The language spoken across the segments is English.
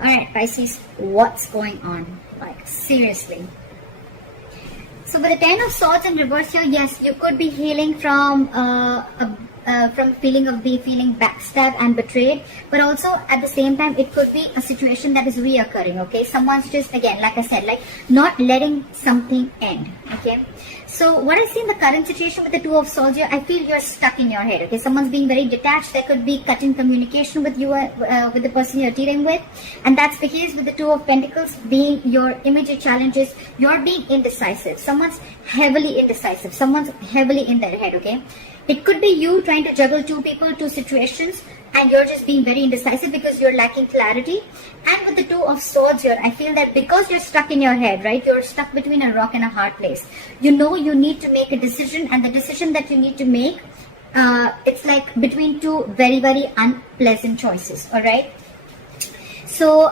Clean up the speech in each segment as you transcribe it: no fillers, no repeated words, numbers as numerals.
Alright, Pisces, what's going on? Like, seriously. So with the Ten of Swords in reverse here, yes, you could be healing from feeling of feeling backstabbed and betrayed, but also at the same time it could be a situation that is reoccurring. Okay, someone's just, again, like I said, like not letting something end. Okay, so what I see in the current situation with the Two of Swords here, I feel you're stuck in your head. Okay, someone's being very detached. There could be cut in communication with you, with the person you're dealing with, and that's because with the Two of Pentacles being your immediate challenges, you're being indecisive. Someone's heavily indecisive. Someone's heavily in their head. Okay. It could be you trying to juggle two people, two situations, and you're just being very indecisive because you're lacking clarity. And with the Two of Swords here, I feel that because you're stuck in your head, right? You're stuck between a rock and a hard place. You know you need to make a decision, and the decision that you need to make, it's like between two very, very unpleasant choices, all right? So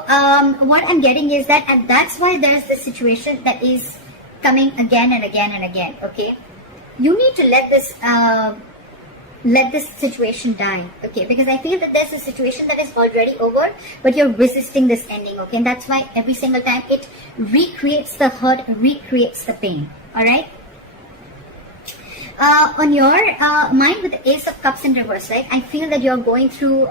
what I'm getting is that, and that's why there's this situation that is coming again and again and again, okay? You need to let this situation die, okay? Because I feel that there's a situation that is already over, but you're resisting this ending, okay? And that's why every single time it recreates the hurt, recreates the pain, all right? On your mind with the Ace of Cups in reverse, right? I feel that you're going through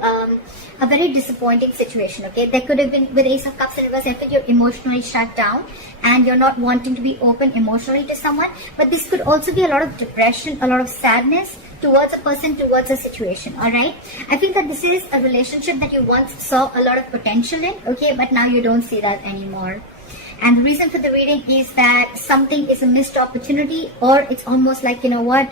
a very disappointing situation, okay? There could have been, with Ace of Cups in reverse, I feel you're emotionally shut down and you're not wanting to be open emotionally to someone. But this could also be a lot of depression, a lot of sadness towards a person, towards a situation, all right? I feel that this is a relationship that you once saw a lot of potential in, okay? But now you don't see that anymore. And the reason for the reading is that something is a missed opportunity, or it's almost like, you know what,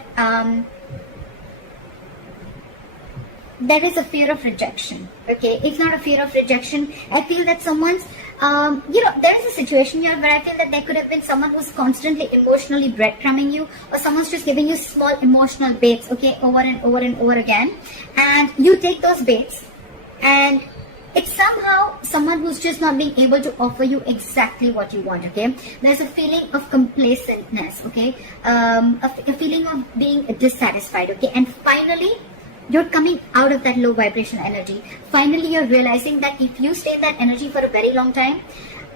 there is a fear of rejection, okay? If not a fear of rejection, I feel that someone's, there is a situation here where I feel that there could have been someone who's constantly emotionally breadcrumbing you, or someone's just giving you small emotional baits, okay, over and over and over again. And you take those baits, and it's somehow someone who's just not being able to offer you exactly what you want, okay? There's a feeling of complacentness, okay? A feeling of being dissatisfied, okay? And finally, you're coming out of that low vibration energy. Finally, you're realizing that if you stay in that energy for a very long time,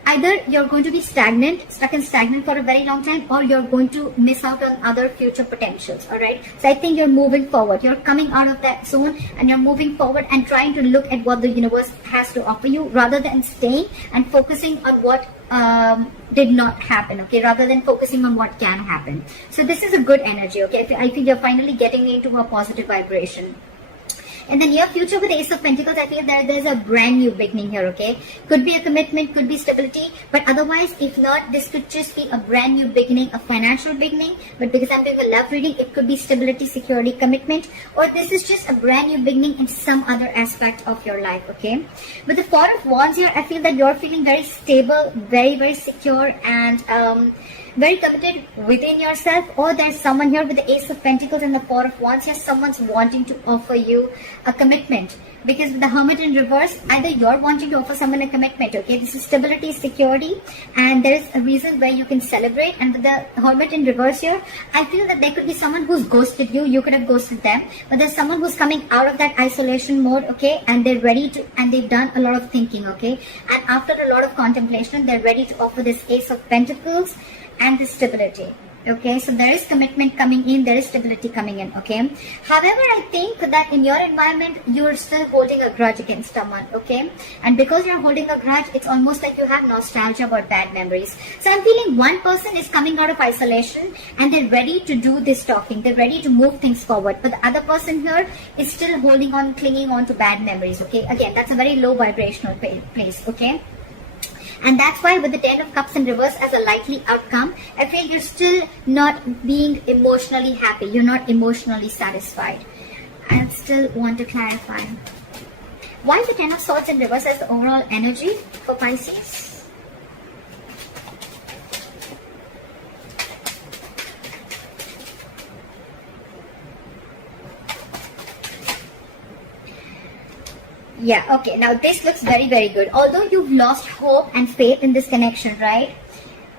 either you're going to be stuck and stagnant for a very long time, or you're going to miss out on other future potentials, all right? So I think you're moving forward. You're coming out of that zone and you're moving forward and trying to look at what the universe has to offer you, rather than staying and focusing on what did not happen, okay? Rather than focusing on what can happen. So this is a good energy, okay? I think you're finally getting into a positive vibration. In the near future with Ace of Pentacles, I feel that there's a brand new beginning here, okay? Could be a commitment, could be stability, but otherwise, if not, this could just be a brand new beginning, a financial beginning. But because I'm doing a love reading, it could be stability, security, commitment, or this is just a brand new beginning in some other aspect of your life, okay? With the Four of Wands here, I feel that you're feeling very stable, very, very secure, and very committed within yourself. Or there's someone here with the Ace of Pentacles and the Four of Wands here, someone's wanting to offer you a commitment. Because with the Hermit in reverse, either you're wanting to offer someone a commitment, okay? This is stability, security, and there is a reason where you can celebrate. And with the Hermit in reverse here, I feel that there could be someone who's ghosted you. You could have ghosted them, but there's someone who's coming out of that isolation mode, okay? And they're ready to, and they've done a lot of thinking, okay? And after a lot of contemplation, they're ready to offer this Ace of Pentacles and the stability, okay? So there is commitment coming in, there is stability coming in, okay? However, I think that in your environment, you're still holding a grudge against someone, okay? And because you're holding a grudge, it's almost like you have nostalgia about bad memories. So I'm feeling one person is coming out of isolation and they're ready to do this talking, they're ready to move things forward, but the other person here is still holding on, clinging on to bad memories, okay? Again, that's a very low vibrational place, okay? And that's why with the Ten of Cups in reverse as a likely outcome, I feel you're still not being emotionally happy. You're not emotionally satisfied. I still want to clarify. Why is the Ten of Swords in reverse as the overall energy for Pisces? Yeah, okay, now this looks very, very good. Although you've lost hope and faith in this connection, right?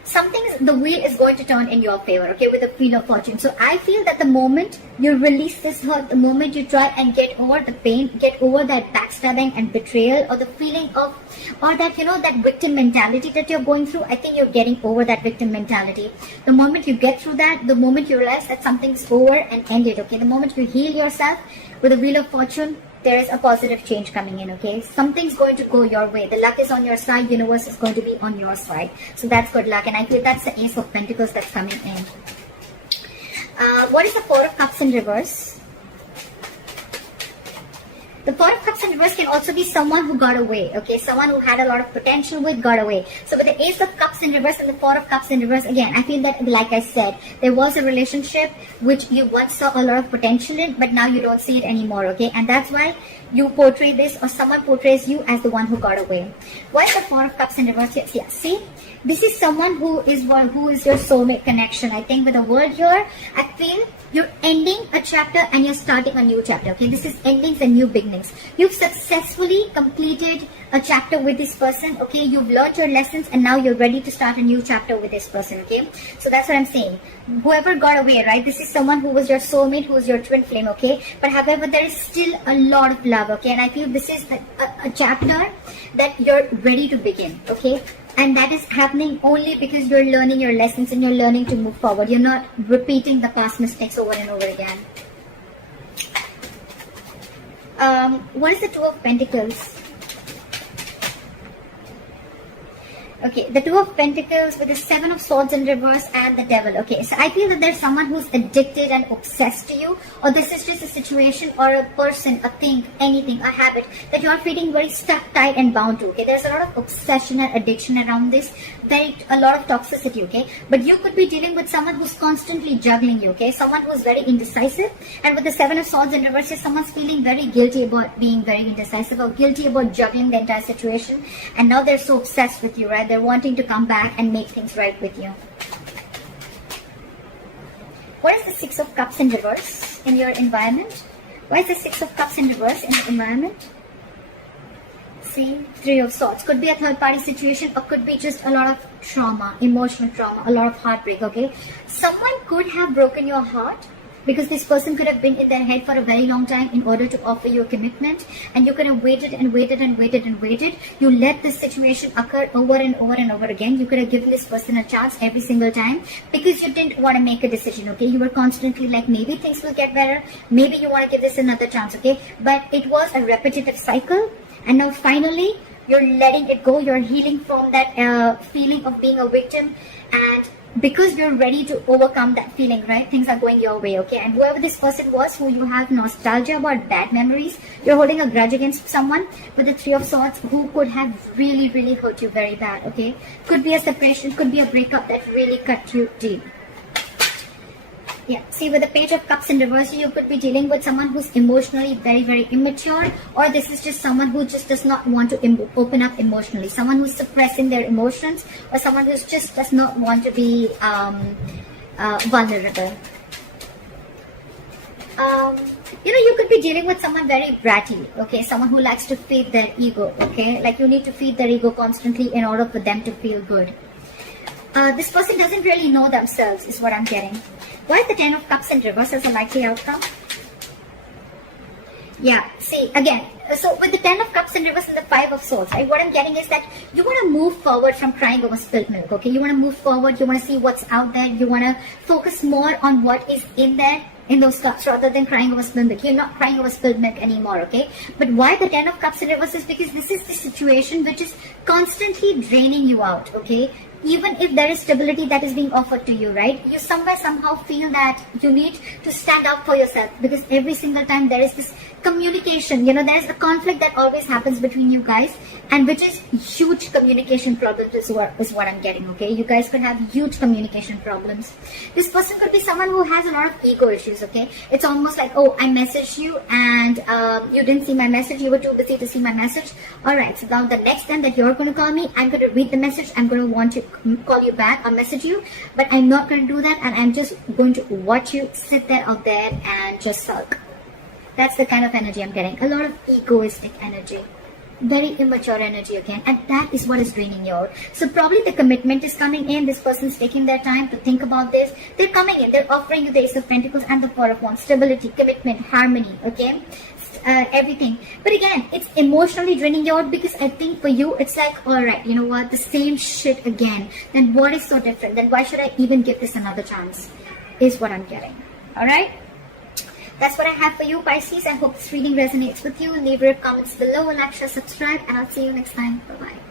the wheel is going to turn in your favor, okay, with the wheel of fortune. So I feel that the moment you release this hurt, the moment you try and get over the pain, get over that backstabbing and betrayal, or the feeling of, or that, that victim mentality that you're going through, I think you're getting over that victim mentality. The moment you get through that, the moment you realize that something's over and ended, okay, the moment you heal yourself with the wheel of fortune, there is a positive change coming in, okay? Something's going to go your way. The luck is on your side. Universe is going to be on your side. So that's good luck. And I feel that's the Ace of Pentacles that's coming in. What is the Four of Cups in reverse? The Four of Cups in reverse can also be someone who got away, okay? Someone who had a lot of potential with got away. So with the Ace of Cups in reverse and the Four of Cups in reverse, again, I feel that, like I said, there was a relationship which you once saw a lot of potential in, but now you don't see it anymore, okay? And that's why you portray this, or someone portrays you as the one who got away. What is the Four of Cups in reverse? Yes, yeah, see? This is someone who is your soulmate connection. I think with the word here, I feel you're ending a chapter and you're starting a new chapter, okay? This is endings and new beginnings. You've successfully completed a chapter with this person, okay? You've learned your lessons and now you're ready to start a new chapter with this person, okay? So that's what I'm saying. Whoever got away, right? This is someone who was your soulmate, who was your twin flame, okay? But however, there is still a lot of love, okay? And I feel this is a chapter that you're ready to begin, okay? And that is happening only because you're learning your lessons and you're learning to move forward. You're not repeating the past mistakes over and over again. What is the Two of Pentacles? Okay, the Two of Pentacles with the Seven of Swords in reverse and the Devil. Okay, so I feel that there's someone who's addicted and obsessed to you, or this is just a situation or a person, a thing, anything, a habit that you're feeling very stuck, tight and bound to. Okay, there's a lot of obsession and addiction around this, a lot of toxicity, okay? But you could be dealing with someone who's constantly juggling you, okay? Someone who's very indecisive, and with the Seven of Swords in reverse, someone's feeling very guilty about being very indecisive or guilty about juggling the entire situation, and now they're so obsessed with you, right? They're wanting to come back and make things right with you. What is the Six of Cups in reverse in your environment? Why is the Six of Cups in reverse in the environment? See, Three of Swords. Could be a third party situation, or could be just a lot of trauma, emotional trauma, a lot of heartbreak, okay? Someone could have broken your heart, because this person could have been in their head for a very long time in order to offer you a commitment, and you could have waited and waited and waited and waited. You let this situation occur over and over and over again. You could have given this person a chance every single time because you didn't want to make a decision, okay? You were constantly like, maybe things will get better, maybe you want to give this another chance, okay? But it was a repetitive cycle, and now finally you're letting it go. You're healing from that feeling of being a victim, and because you're ready to overcome that feeling, right? Things are going your way, okay? And whoever this person was, who you have nostalgia about, bad memories, you're holding a grudge against someone with the Three of Swords who could have really, really hurt you very bad, okay? Could be a separation, could be a breakup that really cut you deep. Yeah, see, with the Page of Cups in reverse, you could be dealing with someone who's emotionally very, very immature, or this is just someone who just does not want to open up emotionally, someone who's suppressing their emotions, or someone who just does not want to be vulnerable. You could be dealing with someone very bratty, okay? Someone who likes to feed their ego, okay? Like you need to feed their ego constantly in order for them to feel good. This person doesn't really know themselves, is what I'm getting. Why is the Ten of Cups in reverse as a likely outcome? Yeah, see, again, so with the Ten of Cups in reverse and the Five of Swords, right, what I'm getting is that you want to move forward from crying over spilled milk, okay? You want to move forward, you want to see what's out there, you want to focus more on what is in there, in those cups, rather than crying over spilled milk. You're not crying over spilled milk anymore, okay? But why the Ten of Cups in reverse is because this is the situation which is constantly draining you out, okay? Even if there is stability that is being offered to you, right? You somehow feel that you need to stand up for yourself, because every single time there is this communication, there is a conflict that always happens between you guys, and which is huge communication problems is what I'm getting, okay? You guys could have huge communication problems. This person could be someone who has a lot of ego issues, okay? It's almost like, oh, I messaged you and you didn't see my message, you were too busy to see my message. Alright, so now the next time that you're going to call me, I'm going to read the message, I'm going to want to call you back or message you, but I'm not going to do that, and I'm just going to watch you sit there out there and just sulk. That's the kind of energy I'm getting. A lot of egoistic energy. very immature energy again, and that is what is draining you out. So probably the commitment is coming in. This person is taking their time to think about this. They're coming in, they're offering you the Ace of Pentacles and the Four of Wands. Stability, commitment, harmony, okay, everything. But again, it's emotionally draining you out, because I think for you it's like, all right, you know what, the same shit again. Then what is so different? Then why should I even give this another chance, is what I'm getting. All right, that's what I have for you, Pisces. I hope this reading resonates with you. Leave your comments below, like, share, subscribe, and I'll see you next time. Bye bye.